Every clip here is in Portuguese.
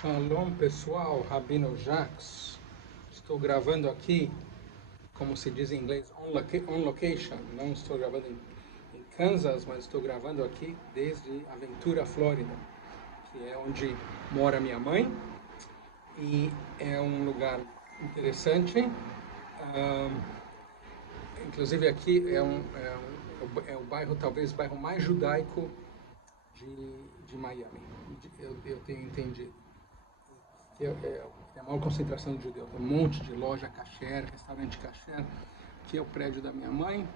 Shalom pessoal, Rabino Jacques. Estou gravando aqui, como se diz em inglês, on location. Não estou gravando em Kansas, mas estou gravando aqui desde Aventura, Flórida, que é onde mora minha mãe. E é um lugar interessante. Inclusive aqui é o bairro, talvez o bairro mais judaico de Miami. Eu tenho entendido. É a maior concentração de judeus. Tem um monte de loja kasher, restaurante kasher, que é o prédio da minha mãe.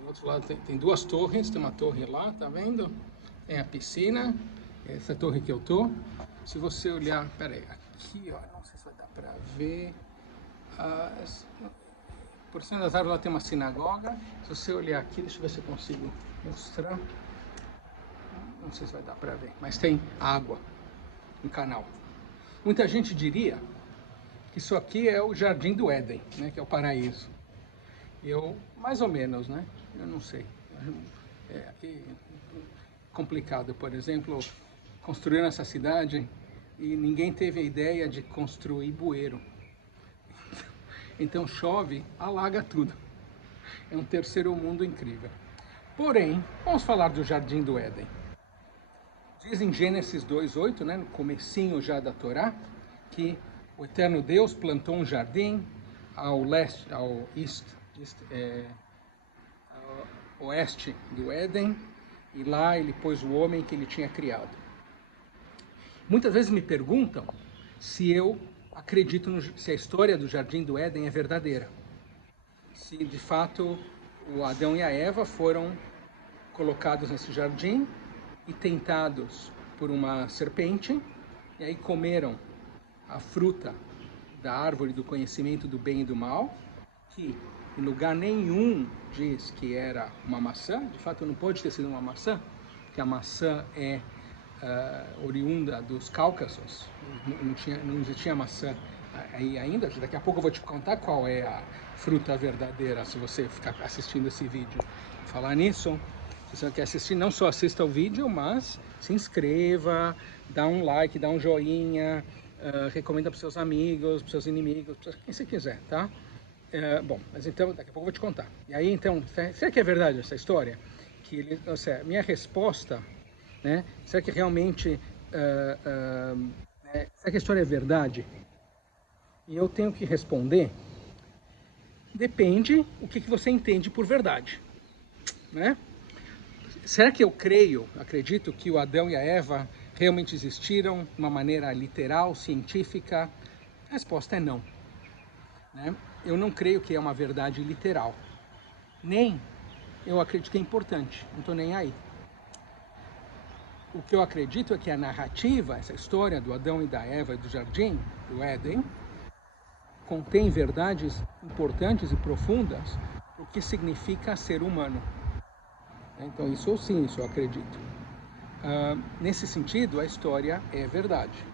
Do outro lado tem duas torres, tem uma torre lá, tá vendo? Tem a piscina, essa torre que eu tô. Se você olhar, peraí, aqui, ó, não sei se vai dar pra ver. Por cima das árvores lá tem uma sinagoga. Se você olhar aqui, deixa eu ver se eu consigo mostrar. Não sei se vai dar pra ver, mas tem água, um canal. Muita gente diria que isso aqui é o Jardim do Éden, né, que é o paraíso. Eu, mais ou menos, né? Eu não sei. Aqui complicado, por exemplo, construíram essa cidade e ninguém teve a ideia de construir bueiro. Então chove, alaga tudo. É um terceiro mundo incrível. Porém, vamos falar do Jardim do Éden. Diz em Gênesis 2:8, né, no comecinho já da Torá, que o eterno Deus plantou um jardim ao oeste do Éden, e lá ele pôs o homem que ele tinha criado. Muitas vezes me perguntam se eu acredito se a história do Jardim do Éden é verdadeira. Se de fato o Adão e a Eva foram colocados nesse jardim e tentados por uma serpente, e aí comeram a fruta da árvore do conhecimento do bem e do mal, que em lugar nenhum diz que era uma maçã. De fato não pode ter sido uma maçã, porque a maçã é oriunda dos Cáucasos, não existia maçã aí ainda. Daqui a pouco eu vou te contar qual é a fruta verdadeira, se você ficar assistindo esse vídeo. Falar nisso, se você quer assistir, não só assista o vídeo, mas se inscreva, dá um like, dá um joinha, recomenda para seus amigos, para seus inimigos, para quem você quiser, tá? Bom, mas então, daqui a pouco eu vou te contar. E aí, então, será que é verdade essa história? Minha resposta, né? Será que realmente, será que a história é verdade? E eu tenho que responder, depende o que você entende por verdade, né? Será que eu acredito que o Adão e a Eva realmente existiram de uma maneira literal, científica? A resposta é não, né? Eu não creio que é uma verdade literal, nem eu acredito que é importante, não estou nem aí. O que eu acredito é que a narrativa, essa história do Adão e da Eva e do Jardim do Éden, contém verdades importantes e profundas o que significa ser humano. Então isso eu acredito. Nesse sentido, a história é verdade.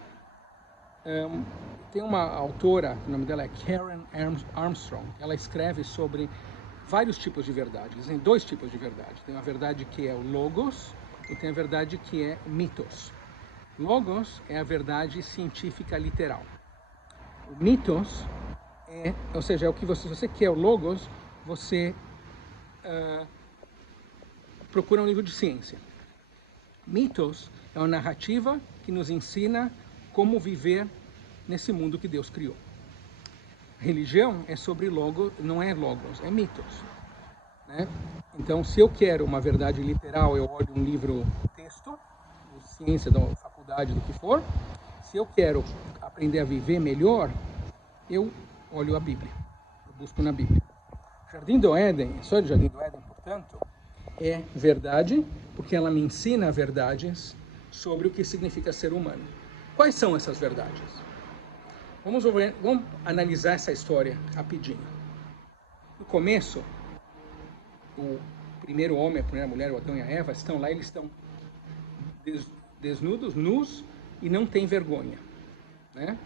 Tem uma autora, o nome dela é Karen Armstrong. Ela escreve sobre vários tipos de verdade. Existem dois tipos de verdade. Tem a verdade que é o Logos e tem a verdade que é Mitos. Logos é a verdade científica literal. O Mitos ou seja, é o que se você quer o Logos, você procura um livro de ciência. Mitos é uma narrativa que nos ensina como viver nesse mundo que Deus criou. Religião é sobre Logos, não é Logos, é mitos, né? Então, se eu quero uma verdade literal, eu olho um livro texto, de ciência, da faculdade, do que for. Se eu quero aprender a viver melhor, eu olho a Bíblia, eu busco na Bíblia. Jardim do Éden, a história do Jardim do Éden, portanto, é verdade, porque ela me ensina verdades sobre o que significa ser humano. Quais são essas verdades? Vamos analisar essa história rapidinho. No começo, o primeiro homem, a primeira mulher, o Adão e a Eva, estão lá, eles estão desnudos, nus, e não têm vergonha, né?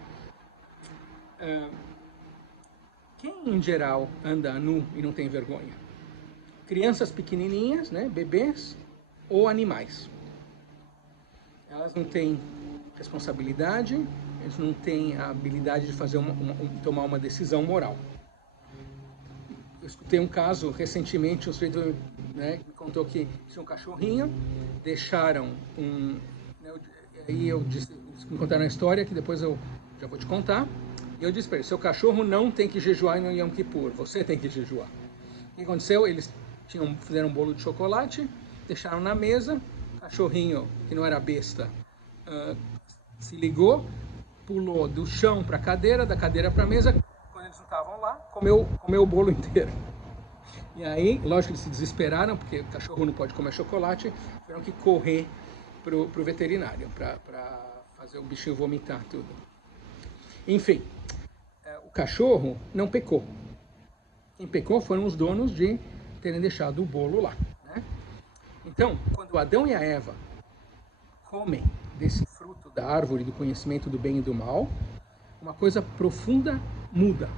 Quem, em geral, anda nu e não tem vergonha? Crianças pequenininhas, né, bebês, ou animais. Elas não têm responsabilidade, eles não têm a habilidade de fazer tomar uma decisão moral. Eu escutei um caso recentemente, um sujeito, né, me contou que tinha um cachorrinho, deixaram aí eu disse, eles me contaram a história que depois eu já vou te contar. E eu disse para ele: seu cachorro não tem que jejuar no Yom Kippur, você tem que jejuar. O que aconteceu? Eles fizeram um bolo de chocolate, deixaram na mesa, o cachorrinho, que não era besta, se ligou, pulou do chão para a cadeira, da cadeira para a mesa. Quando eles não estavam lá, comeu o bolo inteiro. E aí, lógico que eles se desesperaram, porque o cachorro não pode comer chocolate, tiveram que correr pro veterinário para fazer o bichinho vomitar tudo. Enfim, o cachorro não pecou. Quem pecou foram os donos de terem deixado o bolo lá, né? Então, quando Adão e a Eva comem desse fruto da árvore do conhecimento do bem e do mal, uma coisa profunda muda.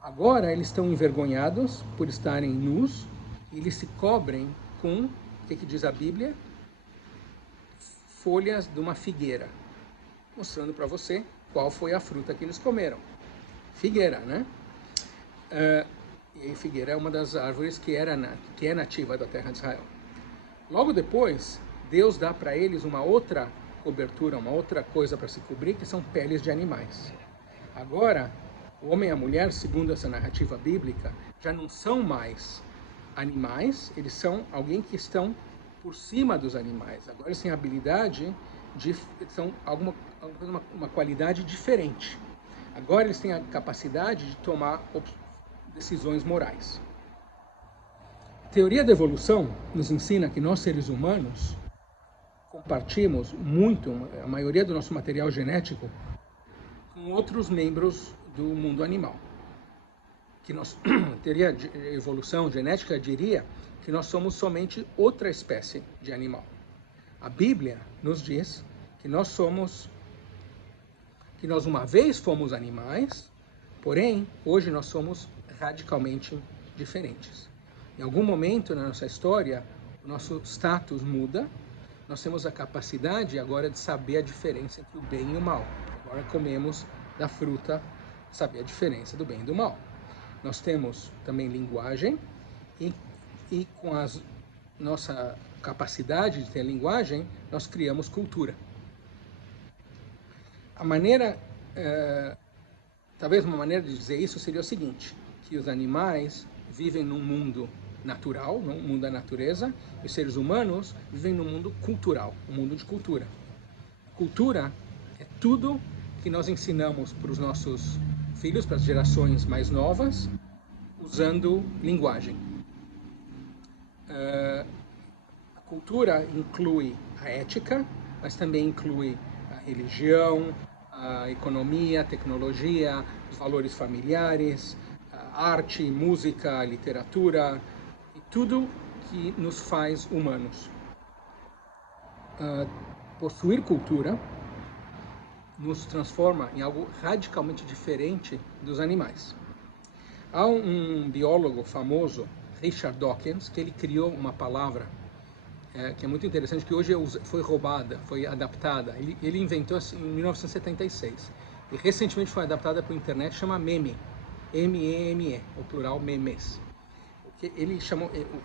Agora eles estão envergonhados por estarem nus e eles se cobrem com, o que diz a Bíblia? Folhas de uma figueira, mostrando para você qual foi a fruta que eles comeram. Figueira, né? E a figueira é uma das árvores que é nativa da terra de Israel. Logo depois, Deus dá para eles uma outra cobertura, uma outra coisa para se cobrir, que são peles de animais. Agora, o homem e a mulher, segundo essa narrativa bíblica, já não são mais animais, eles são alguém que estão por cima dos animais. Agora eles têm a habilidade são uma qualidade diferente. Agora eles têm a capacidade de tomar decisões morais. A teoria da evolução nos ensina que nós, seres humanos, compartilhamos muito, a maioria do nosso material genético, com outros membros do mundo animal. A teoria de evolução genética diria que nós somos somente outra espécie de animal. A Bíblia nos diz que nós uma vez fomos animais, porém, hoje nós somos radicalmente diferentes. Em algum momento na nossa história, o nosso status muda, nós temos a capacidade agora de saber a diferença entre o bem e o mal. Agora comemos da fruta, saber a diferença do bem e do mal. Nós temos também linguagem e com a nossa capacidade de ter linguagem, nós criamos cultura. Talvez uma maneira de dizer isso seria o seguinte, que os animais vivem num mundo natural, no mundo da natureza, e os seres humanos vivem num mundo cultural, um mundo de cultura. Cultura é tudo que nós ensinamos para os nossos filhos, para as gerações mais novas, usando linguagem. A cultura inclui a ética, mas também inclui a religião, a economia, a tecnologia, os valores familiares, a arte, música, literatura, e tudo que nos faz humanos. Possuir cultura nos transforma em algo radicalmente diferente dos animais. Há um biólogo famoso, Richard Dawkins, que ele criou uma palavra que é muito interessante, que hoje foi roubada, foi adaptada. Ele inventou assim, em 1976 e recentemente foi adaptada para a internet, chama meme, M-E-M-E, o plural memes. O que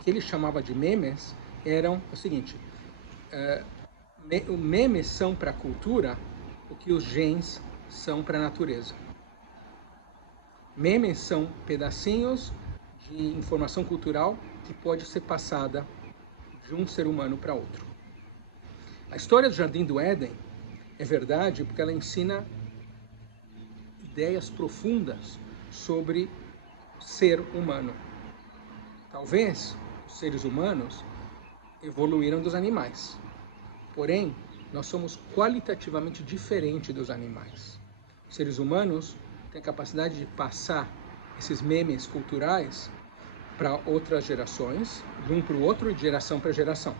ele chamava de memes eram o seguinte: memes são para a cultura o que os genes são para a natureza. Memes são pedacinhos de informação cultural que pode ser passada de um ser humano para outro. A história do Jardim do Éden é verdade porque ela ensina ideias profundas sobre ser humano. Talvez os seres humanos evoluíram dos animais, porém nós somos qualitativamente diferentes dos animais. Os seres humanos têm a capacidade de passar esses memes culturais para outras gerações, de um para o outro, de geração para geração.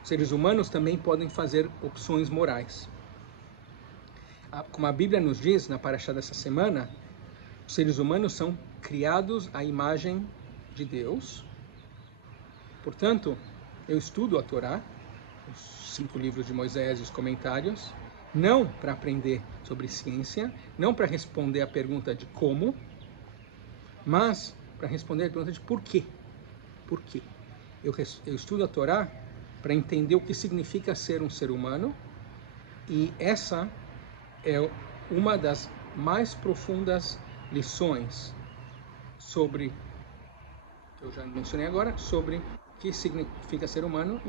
Os seres humanos também podem fazer opções morais. Como a Bíblia nos diz, na paraxá dessa semana, os seres humanos são criados à imagem de Deus. Portanto, eu estudo a Torá, os 5 livros de Moisés e os comentários, não para aprender sobre ciência, não para responder a pergunta de como, mas para responder a pergunta de por quê. Por quê? Eu estudo a Torá para entender o que significa ser um ser humano, e essa é uma das mais profundas lições sobre, que eu já mencionei agora, sobre o que significa ser humano,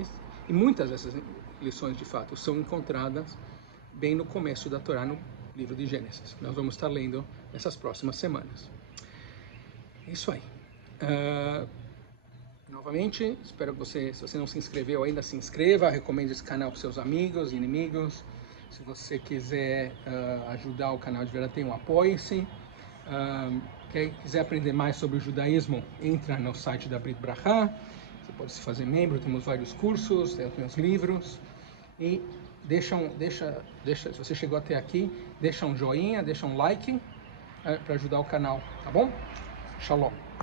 e muitas dessas lições, de fato, são encontradas bem no começo da Torá, no livro de Gênesis. Nós vamos estar lendo nessas próximas semanas. É isso aí. Novamente, espero que você, se você não se inscreveu ainda, se inscreva, recomende esse canal para seus amigos, inimigos. Se você quiser ajudar o canal de verdade, tem um apoie-se. Quem quiser aprender mais sobre o judaísmo, entra no site da Brit Brachá. Você pode se fazer membro, temos vários cursos, tem os meus livros. E se você chegou até aqui, deixa um joinha, deixa um like para ajudar o canal, tá bom? Shalom.